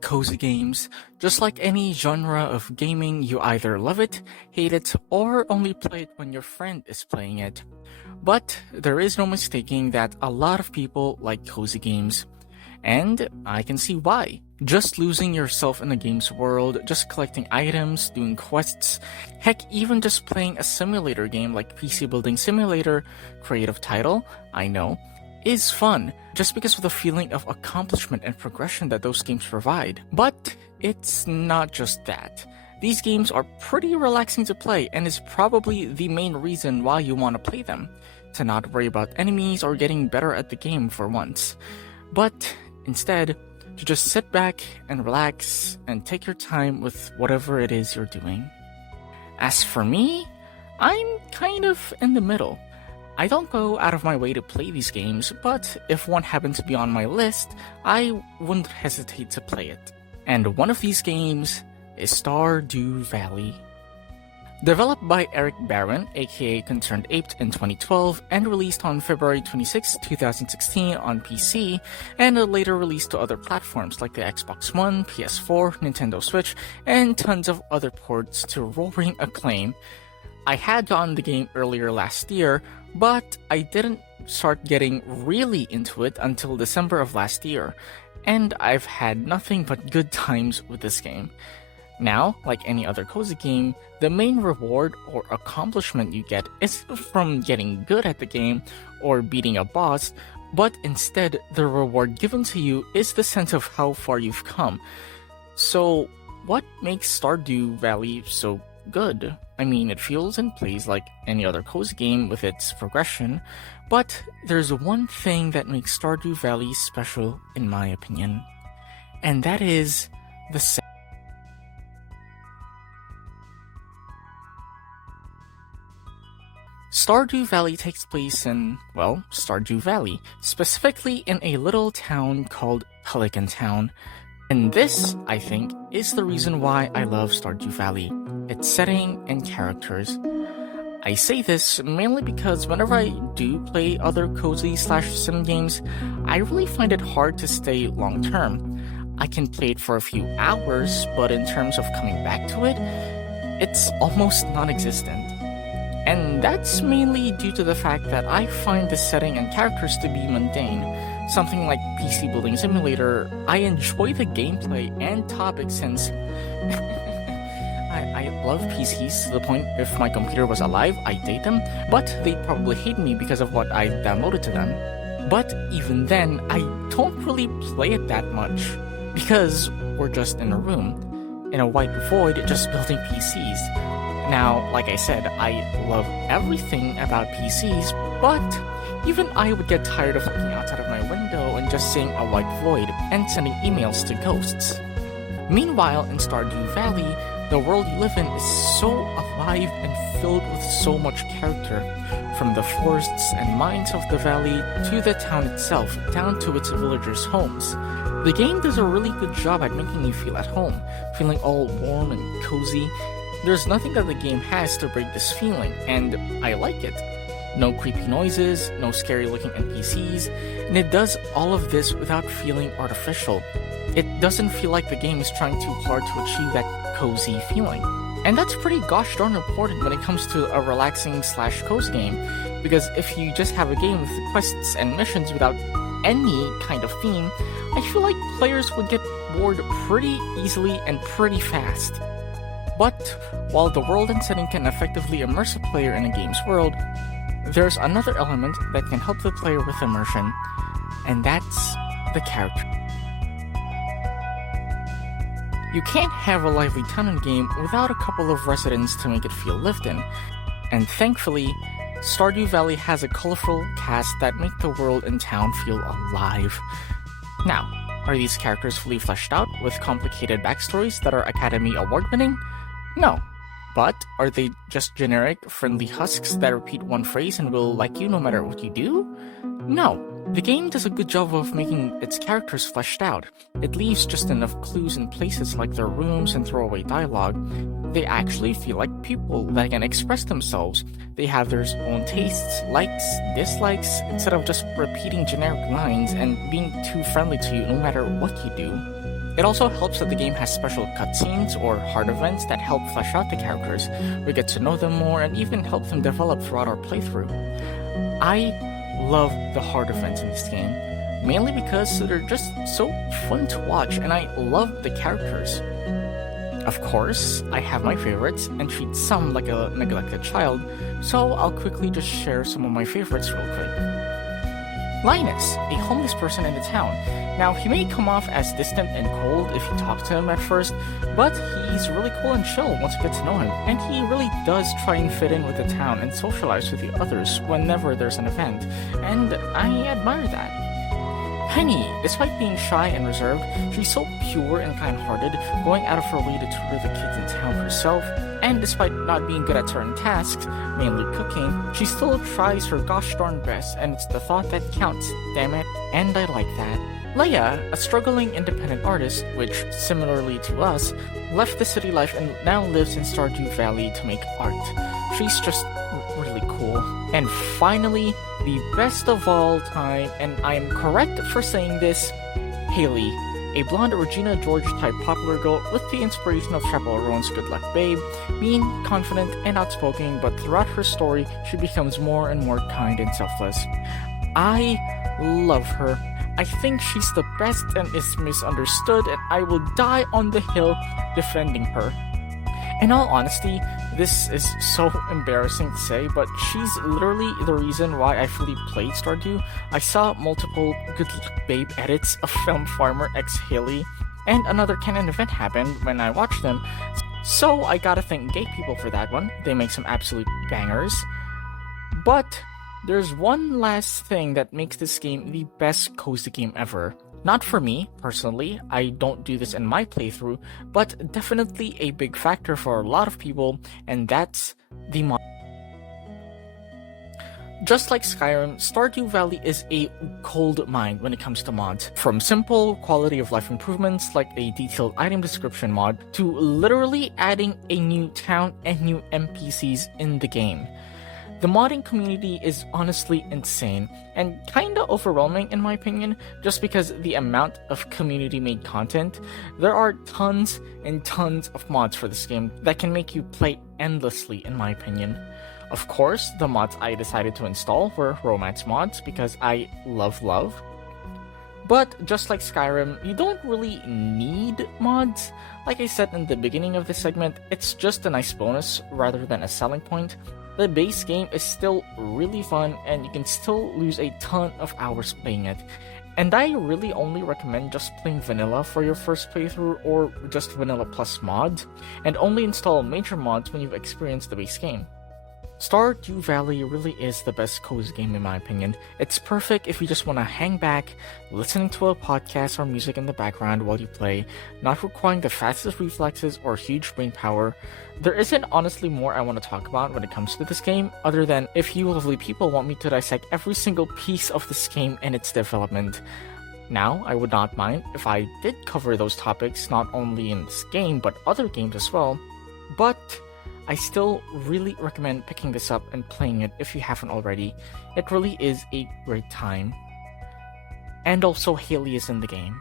Cozy games. Just like any genre of gaming, you either love it, hate it, or only play it when your friend is playing it. But there is no mistaking that a lot of people like cozy games. And I can see why. Just losing yourself in the game's world, just collecting items, doing quests, heck, even just playing a simulator game like PC Building Simulator, creative title, I know, is fun, just because of the feeling of accomplishment and progression that those games provide. But it's not just that. These games are pretty relaxing to play and is probably the main reason why you want to play them, to not worry about enemies or getting better at the game for once. But instead, to just sit back and relax and take your time with whatever it is you're doing. As for me, I'm kind of in the middle. I don't go out of my way to play these games, but if one happened to be on my list, I wouldn't hesitate to play it. And one of these games is Stardew Valley. Developed by Eric Barron, aka Concerned Ape, in 2012 and released on February 26, 2016 on PC, and later released to other platforms like the Xbox One, PS4, Nintendo Switch, and tons of other ports to roaring acclaim. I had gotten the game earlier last year, but I didn't start getting really into it until December of last year, and I've had nothing but good times with this game. Now, like any other cozy game, the main reward or accomplishment you get isn't from getting good at the game or beating a boss, but instead the reward given to you is the sense of how far you've come. So, what makes Stardew Valley so good? I mean, it feels and plays like any other cozy game with its progression, but there's one thing that makes Stardew Valley special in my opinion, and that is the setting. Stardew Valley takes place in, well, Stardew Valley, specifically in a little town called Pelican Town. And this, I think, is the reason why I love Stardew Valley, its setting and characters. I say this mainly because whenever I do play other cozy/sim games, I really find it hard to stay long term. I can play it for a few hours, but in terms of coming back to it, it's almost non-existent. And that's mainly due to the fact that I find the setting and characters to be mundane. Something like PC Building Simulator, I enjoy the gameplay and topic since I love PCs to the point if my computer was alive, I'd date them, but they'd probably hate me because of what I downloaded to them. But even then, I don't really play it that much, because we're just in a room, in a white void just building PCs. Now, like I said, I love everything about PCs, but even I would get tired of looking outside of my window and just seeing a white void and sending emails to ghosts. Meanwhile, in Stardew Valley, the world you live in is so alive and filled with so much character, from the forests and mines of the valley to the town itself, down to its villagers' homes. The game does a really good job at making you feel at home, feeling all warm and cozy. There's nothing that the game has to break this feeling, and I like it. No creepy noises, no scary looking NPCs, and it does all of this without feeling artificial. It doesn't feel like the game is trying too hard to achieve that cozy feeling. And that's pretty gosh darn important when it comes to a relaxing/cozy game, because if you just have a game with quests and missions without any kind of theme, I feel like players would get bored pretty easily and pretty fast. But while the world and setting can effectively immerse a player in a game's world, there's another element that can help the player with immersion, and that's the character. You can't have a lively town in a game without a couple of residents to make it feel lived in, and thankfully, Stardew Valley has a colorful cast that make the world and town feel alive. Now, are these characters fully fleshed out with complicated backstories that are Academy Award-winning? No. But are they just generic, friendly husks that repeat one phrase and will like you no matter what you do? No. The game does a good job of making its characters fleshed out. It leaves just enough clues in places like their rooms and throwaway dialogue. They actually feel like people that can express themselves. They have their own tastes, likes, dislikes, instead of just repeating generic lines and being too friendly to you no matter what you do. It also helps that the game has special cutscenes or hard events that help flesh out the characters. We get to know them more and even help them develop throughout our playthrough. I love the hard events in this game, mainly because they're just so fun to watch and I love the characters. Of course, I have my favorites and treat some like a neglected child, so I'll quickly just share some of my favorites real quick. Linus, a homeless person in the town. Now, he may come off as distant and cold if you talk to him at first, but he's really cool and chill once you get to know him, and he really does try and fit in with the town and socialize with the others whenever there's an event, and I admire that. Penny, despite being shy and reserved, she's so pure and kind-hearted, going out of her way to tutor the kids in town herself, and despite not being good at certain tasks, mainly cooking, she still tries her gosh darn best, and it's the thought that counts, damn it, and I like that. Leia, a struggling independent artist, which, similarly to us, left the city life and now lives in Stardew Valley to make art. She's just really cool. And finally, the best of all time, and I am correct for saying this, Haley, a blonde Regina George type popular girl with the inspiration of Chappell Roan's Good Luck Babe, mean, confident, and outspoken, but throughout her story, she becomes more and more kind and selfless. I love her. I think she's the best and is misunderstood, and I will die on the hill defending her. In all honesty, this is so embarrassing to say, but she's literally the reason why I fully played Stardew. I saw multiple Good Luck Babe edits of Film Farmer x Haley, and another canon event happened when I watched them, so I gotta thank gay people for that one. They make some absolute bangers. But there's one last thing that makes this game the best cozy game ever. Not for me, personally, I don't do this in my playthrough, but definitely a big factor for a lot of people, and that's the mod. Just like Skyrim, Stardew Valley is a gold mine when it comes to mods. From simple quality of life improvements like a detailed item description mod, to literally adding a new town and new NPCs in the game. The modding community is honestly insane, and kinda overwhelming in my opinion, just because the amount of community-made content. There are tons and tons of mods for this game that can make you play endlessly in my opinion. Of course, the mods I decided to install were romance mods because I love love. But just like Skyrim, you don't really need mods. Like I said in the beginning of this segment, it's just a nice bonus rather than a selling point. The base game is still really fun and you can still lose a ton of hours playing it. And I really only recommend just playing vanilla for your first playthrough or just vanilla plus mods, and only install major mods when you've experienced the base game. Stardew Valley really is the best cozy game in my opinion. It's perfect if you just want to hang back, listening to a podcast or music in the background while you play, not requiring the fastest reflexes or huge brain power. There isn't honestly more I want to talk about when it comes to this game, other than if you lovely people want me to dissect every single piece of this game and its development. Now, I would not mind if I did cover those topics not only in this game but other games as well, but I still really recommend picking this up and playing it if you haven't already. It really is a great time. And also Haley is in the game.